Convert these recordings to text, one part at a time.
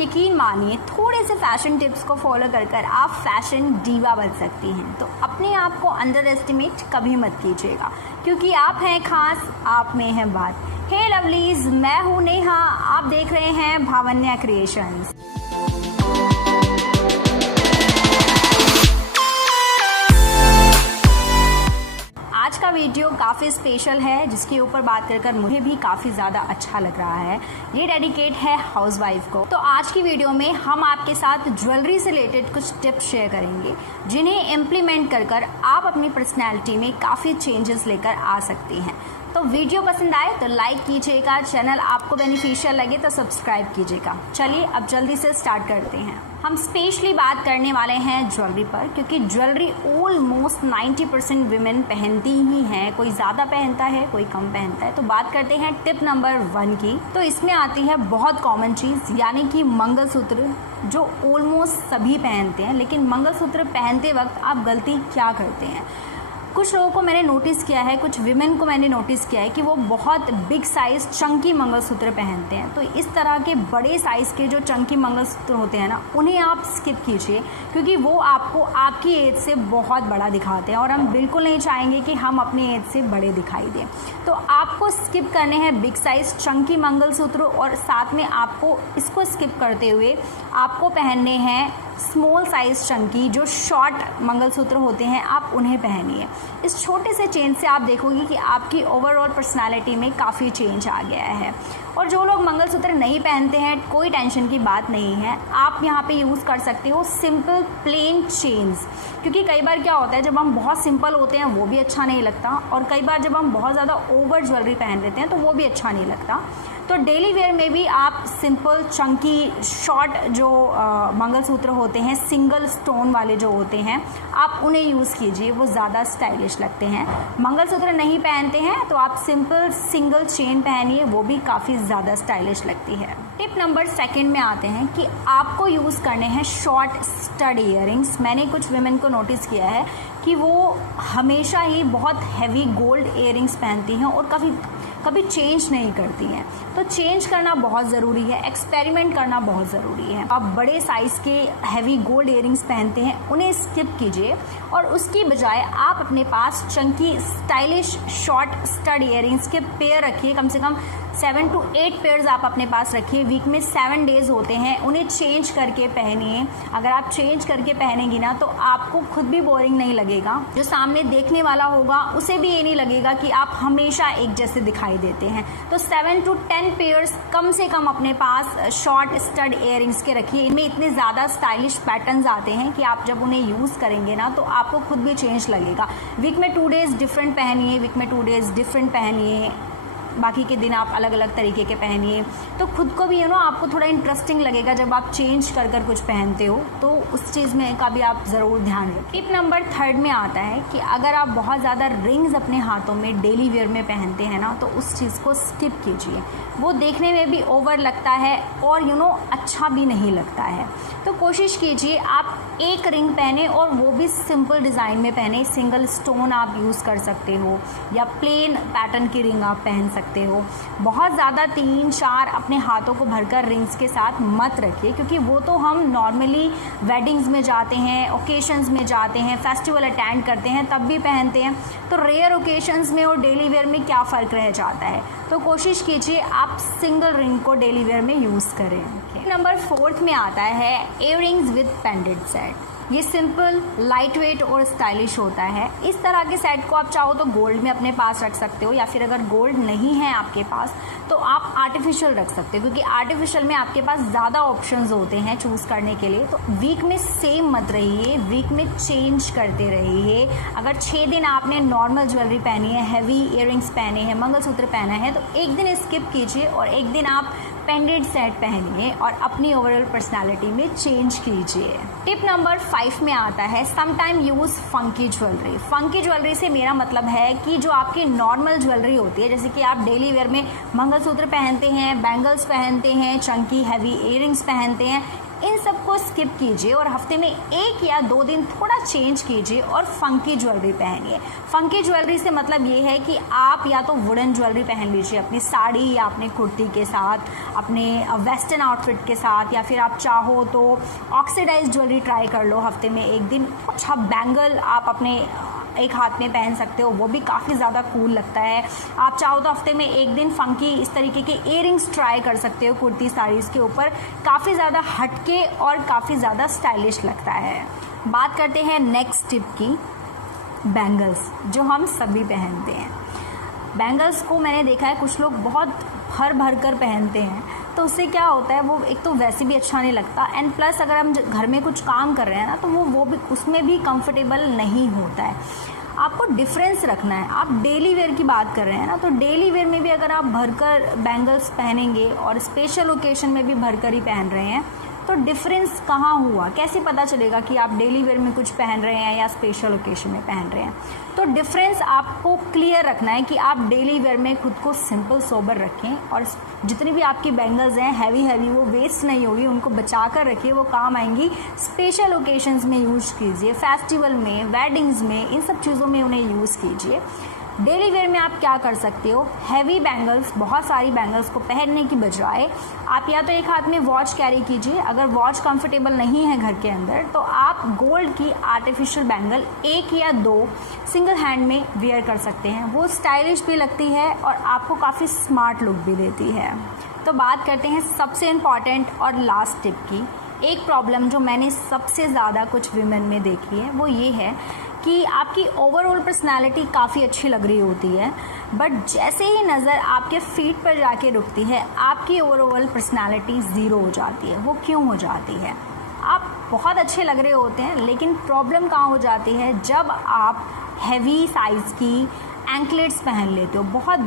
यकीन मानिए थोड़े से फैशन टिप्स को फॉलो कर कर आप फैशन डीवा बन सकती हैं। तो अपने आप को अंडर एस्टिमेट कभी मत कीजिएगा, क्योंकि आप हैं खास, आप में है बात। हे लवलीज, मैं हूँ नेहा, आप देख रहे हैं भावन्या क्रिएशंस। आज का वीडियो काफ़ी स्पेशल है, जिसके ऊपर बात कर मुझे भी काफ़ी ज़्यादा अच्छा लग रहा है। ये डेडिकेट है हाउसवाइफ को। तो आज की वीडियो में हम आपके साथ ज्वेलरी से रिलेटेड कुछ टिप्स शेयर करेंगे, जिन्हें इम्प्लीमेंट कर कर आप अपनी पर्सनैलिटी में काफ़ी चेंजेस लेकर आ सकती हैं। तो वीडियो पसंद आए तो लाइक कीजिएगा, चैनल आपको बेनिफिशियल लगे तो सब्सक्राइब कीजिएगा। चलिए अब जल्दी से स्टार्ट करते हैं। हम स्पेशली बात करने वाले हैं ज्वेलरी पर, क्योंकि ज्वेलरी ऑलमोस्ट 90% विमेन पहनती ही हैं। कोई ज़्यादा पहनता है, कोई कम पहनता है। तो बात करते हैं टिप नंबर 1 की। तो इसमें आती है बहुत कॉमन चीज़, यानी कि मंगलसूत्र, जो ऑलमोस्ट सभी पहनते हैं। लेकिन मंगलसूत्र पहनते वक्त आप गलती क्या करते हैं? कुछ लोगों को मैंने नोटिस किया है, कुछ विमेन को मैंने नोटिस किया है कि वो बहुत बिग साइज़ चंकी मंगलसूत्र पहनते हैं। तो इस तरह के बड़े साइज़ के जो चंकी मंगलसूत्र होते हैं ना, उन्हें आप स्किप कीजिए, क्योंकि वो आपको आपकी एज से बहुत बड़ा दिखाते हैं और हम बिल्कुल नहीं चाहेंगे कि हम अपनी एज से बड़े दिखाई दें। तो आपको स्किप करने हैं बिग साइज़ चंकी मंगलसूत्र, और साथ में आपको इसको स्किप करते हुए आपको पहनने हैं स्मॉल साइज़ चंकी जो शॉर्ट मंगलसूत्र होते हैं, आप उन्हें पहनिए। इस छोटे से चेंज से आप देखोगे कि आपकी ओवरऑल पर्सनालिटी में काफ़ी चेंज आ गया है। और जो लोग मंगलसूत्र नहीं पहनते हैं, कोई टेंशन की बात नहीं है, आप यहाँ पे यूज़ कर सकते हो सिंपल प्लेन चेन्स। क्योंकि कई बार क्या होता है, जब हम बहुत सिंपल होते हैं वो भी अच्छा नहीं लगता, और कई बार जब हम बहुत ज़्यादा ओवर ज्वेलरी पहन लेते हैं तो वो भी अच्छा नहीं लगता। तो डेली वेयर में भी आप सिंपल चंकी शॉर्ट जो मंगलसूत्र होते हैं, सिंगल स्टोन वाले जो होते हैं, आप उन्हें यूज़ कीजिए, वो ज़्यादा स्टाइलिश लगते हैं। मंगलसूत्र नहीं पहनते हैं तो आप सिंपल सिंगल चेन पहनिए, वो भी काफ़ी ज़्यादा स्टाइलिश लगती है। टिप नंबर 2 में आते हैं कि आपको यूज़ करने हैं शॉर्ट स्टड ईयरिंग्स। मैंने कुछ वुमेन को नोटिस किया है कि वो हमेशा ही बहुत हैवी गोल्ड ईयरिंग्स पहनती हैं और कभी चेंज नहीं करती हैं। तो चेंज करना बहुत ज़रूरी है, एक्सपेरिमेंट करना बहुत ज़रूरी है। आप बड़े साइज़ के हैवी गोल्ड ईयरिंग्स पहनते हैं, उन्हें स्किप कीजिए और उसकी बजाय आप अपने पास chunky stylish short stud earrings के पेयर रखिए। कम से कम 7 to 8 पेयर्स आप अपने पास रखिए। वीक में 7 डेज होते हैं, उन्हें चेंज करके पहनिए। अगर आप चेंज करके पहनेंगी ना, तो आपको खुद भी बोरिंग नहीं लगेगा, जो सामने देखने वाला होगा उसे भी ये नहीं लगेगा कि आप हमेशा एक जैसे दिखाई देते हैं। तो 7 to 10 पेयर्स कम से कम अपने पास शॉर्ट स्टड ईयरिंग्स के रखिए। इनमें इतने ज़्यादा स्टाइलिश पैटर्न्स आते हैं कि आप जब उन्हें यूज़ करेंगे ना, तो आपको खुद भी चेंज लगेगा। वीक में 2 डेज डिफरेंट पहनिए, वीक में 2 डेज डिफरेंट पहनिए, बाकी के दिन आप अलग अलग तरीके के पहनिए। तो खुद को भी आपको थोड़ा इंटरेस्टिंग लगेगा जब आप चेंज कर कर कुछ पहनते हो, तो उस चीज़ में का भी आप ज़रूर ध्यान रखें। टिप नंबर 3 में आता है कि अगर आप बहुत ज़्यादा रिंग्स अपने हाथों में डेली वेयर में पहनते हैं ना, तो उस चीज़ को स्किप कीजिए। वो देखने में भी ओवर लगता है और अच्छा भी नहीं लगता है। तो कोशिश कीजिए आप एक रिंग पहने, और वो भी सिंपल डिज़ाइन में पहने। सिंगल स्टोन आप यूज़ कर सकते हो, या प्लेन पैटर्न की रिंग आप पहन सकते हो। बहुत ज़्यादा 3-4 अपने हाथों को भरकर रिंग्स के साथ मत रखिए, क्योंकि वो तो हम नॉर्मली वेडिंग्स में जाते हैं, ओकेशंस में जाते हैं, फेस्टिवल अटेंड करते हैं, तब भी पहनते हैं। तो रेयर ओकेशंस में और डेली वेयर में क्या फ़र्क रह जाता है? तो कोशिश कीजिए आप सिंगल रिंग को डेली वेयर में यूज़ करें। नंबर 4 में आता है इयररिंग्स विद पेंडेंट सेट। ये सिंपल, लाइट वेट और स्टाइलिश होता है। इस तरह के सेट को आप चाहो तो गोल्ड में अपने पास रख सकते हो, या फिर अगर गोल्ड नहीं है आपके पास तो आप आर्टिफिशियल रख सकते हो, क्योंकि आर्टिफिशियल में आपके पास ज़्यादा ऑप्शंस होते हैं चूज़ करने के लिए। तो वीक में सेम मत रहिए, वीक में चेंज करते रहिए। अगर 6 दिन आपने नॉर्मल ज्वेलरी पहनी है, हैवी इयररिंग्स पहने हैं, मंगलसूत्र पहना है, तो एक दिन स्किप कीजिए और एक दिन आप पेंडेंट सेट पहनिए और अपनी ओवरऑल पर्सनालिटी में चेंज कीजिए। टिप नंबर 5 में आता है sometime use funky jewellery. Funky jewellery से मेरा मतलब है कि जो आपकी नॉर्मल ज्वेलरी होती है, जैसे कि आप डेली वेयर में मंगलसूत्र पहनते हैं, बैंगल्स पहनते हैं, चंकी हैवी इयररिंग्स पहनते हैं, इन सबको स्किप कीजिए और हफ्ते में 1 या 2 दिन थोड़ा चेंज कीजिए और फंकी ज्वेलरी पहनिए। फंकी ज्वेलरी से मतलब ये है कि आप या तो वुडन ज्वेलरी पहन लीजिए अपनी साड़ी या अपने कुर्ती के साथ, अपने वेस्टर्न आउटफिट के साथ, या फिर आप चाहो तो ऑक्सीडाइज ज्वेलरी ट्राई कर लो हफ्ते में 1 दिन। अच्छा बैंगल आप अपने एक हाथ में पहन सकते हो, वो भी काफ़ी ज़्यादा कूल लगता है। आप चाहो तो हफ्ते में 1 दिन फंकी इस तरीके के इयररिंग्स ट्राई कर सकते हो कुर्ती साड़ीज़ के ऊपर, काफ़ी ज़्यादा हटके और काफ़ी ज़्यादा स्टाइलिश लगता है। बात करते हैं नेक्स्ट टिप की, बैंगल्स जो हम सभी पहनते हैं। बैंगल्स को मैंने देखा है कुछ लोग बहुत भर भर कर पहनते हैं, तो उससे क्या होता है, वो एक तो वैसे भी अच्छा नहीं लगता, एंड प्लस अगर हम घर में कुछ काम कर रहे हैं ना तो वो भी उसमें भी कंफर्टेबल नहीं होता है। आपको डिफरेंस रखना है। आप डेली वेयर की बात कर रहे हैं ना, तो डेली वेयर में भी अगर आप भरकर बैंगल्स पहनेंगे और स्पेशल ओकेजन में भी भरकर ही पहन रहे हैं तो डिफरेंस कहाँ हुआ, कैसे पता चलेगा कि आप डेली वेयर में कुछ पहन रहे हैं या स्पेशल ओकेजन में पहन रहे हैं। तो डिफरेंस आपको क्लियर रखना है कि आप डेली वेयर में खुद को सिंपल सोबर रखें और जितनी भी आपकी बैंगल्स हैं हैवी वो वेस्ट नहीं होगी, उनको बचा कर रखिए, वो काम आएंगी। स्पेशल ओकेजन्स में यूज़ कीजिए, फेस्टिवल में, वेडिंग्स में, इन सब चीज़ों में उन्हें यूज़ कीजिए। डेली वेयर में आप क्या कर सकते हो, हैवी बैंगल्स, बहुत सारी बैंगल्स को पहनने की बजाय आप या तो एक हाथ में वॉच कैरी कीजिए। अगर वॉच कंफर्टेबल नहीं है घर के अंदर तो आप गोल्ड की आर्टिफिशियल बैंगल 1 या 2 सिंगल हैंड में वेयर कर सकते हैं। वो स्टाइलिश भी लगती है और आपको काफ़ी स्मार्ट लुक भी देती है। तो बात करते हैं सबसे इम्पॉर्टेंट और लास्ट टिप की। एक प्रॉब्लम जो मैंने सबसे ज़्यादा कुछ विमेन में देखी है वो ये है कि आपकी ओवरऑल पर्सनालिटी काफ़ी अच्छी लग रही होती है, बट जैसे ही नज़र आपके फीट पर जाके रुकती है आपकी ओवरऑल पर्सनालिटी ज़ीरो हो जाती है। वो क्यों हो जाती है? आप बहुत अच्छे लग रहे होते हैं, लेकिन प्रॉब्लम कहाँ हो जाती है, जब आप हैवी साइज़ की एंकलेट्स पहन लेते हो, बहुत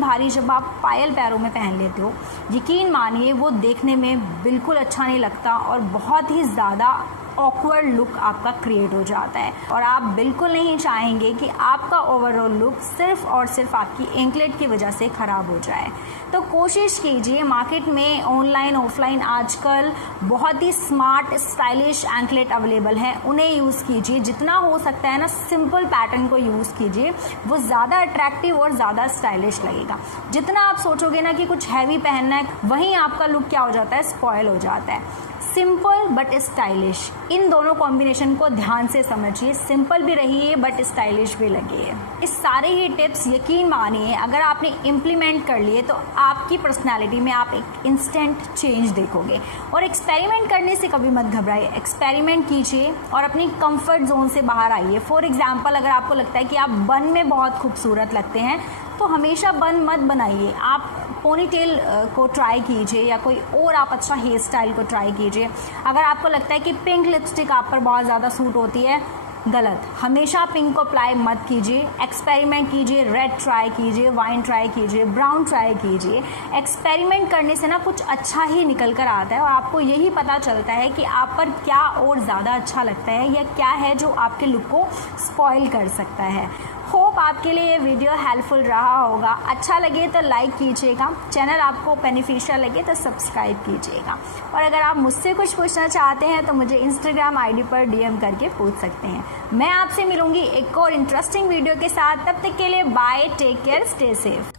भारी जब आप पायल पैरों में पहन लेते हो, यकीन मानिए वो देखने में बिल्कुल अच्छा नहीं लगता और बहुत ही ज़्यादा ऑकवर्ड लुक आपका क्रिएट हो जाता है और आप बिल्कुल नहीं चाहेंगे कि आपका ओवरऑल लुक सिर्फ और सिर्फ आपकी एंकलेट की वजह से ख़राब हो जाए। तो कोशिश कीजिए, मार्केट में ऑनलाइन ऑफलाइन आजकल बहुत ही स्मार्ट स्टाइलिश एंकलेट अवेलेबल हैं, उन्हें यूज़ कीजिए। जितना हो सकता है ना सिंपल पैटर्न को यूज़ कीजिए, वो ज़्यादा अट्रैक्टिव और ज़्यादा स्टाइलिश लगेगा। जितना आप सोचोगे ना कि कुछ हैवी पहनना है, वहीं आपका लुक क्या हो जाता है, स्पॉयल हो जाता है। सिंपल बट स्टाइलिश, इन दोनों कॉम्बिनेशन को ध्यान से समझिए। सिंपल भी रहिए बट स्टाइलिश भी लगिए। इस सारे ही टिप्स यकीन मानिए अगर आपने इम्प्लीमेंट कर लिए तो आपकी पर्सनालिटी में आप एक इंस्टेंट चेंज देखोगे। और एक्सपेरिमेंट करने से कभी मत घबराइए, एक्सपेरिमेंट कीजिए और अपनी कंफर्ट जोन से बाहर आइए। फॉर एग्जाम्पल, अगर आपको लगता है कि आप बन में बहुत खूबसूरत लगते हैं तो हमेशा बन मत बनाइए, आप पोनीटेल को ट्राई कीजिए या कोई और आप अच्छा हेयर स्टाइल को ट्राई कीजिए। अगर आपको लगता है कि पिंक लिपस्टिक आप पर बहुत ज़्यादा सूट होती है, गलत, हमेशा पिंक को अप्लाई मत कीजिए। एक्सपेरिमेंट कीजिए, रेड ट्राई कीजिए, वाइन ट्राई कीजिए, ब्राउन ट्राई कीजिए। एक्सपेरिमेंट करने से ना कुछ अच्छा ही निकल कर आता है और आपको यही पता चलता है कि आप पर क्या और ज़्यादा अच्छा लगता है या क्या है जो आपके लुक को स्पॉइल कर सकता है। होप आपके लिए ये वीडियो हेल्पफुल रहा होगा। अच्छा लगे तो लाइक कीजिएगा, चैनल आपको बेनिफिशियल लगे तो सब्सक्राइब कीजिएगा। और अगर आप मुझसे कुछ पूछना चाहते हैं तो मुझे इंस्टाग्राम आईडी पर DM करके पूछ सकते हैं। मैं आपसे मिलूंगी एक और इंटरेस्टिंग वीडियो के साथ। तब तक के लिए bye, take care, stay safe.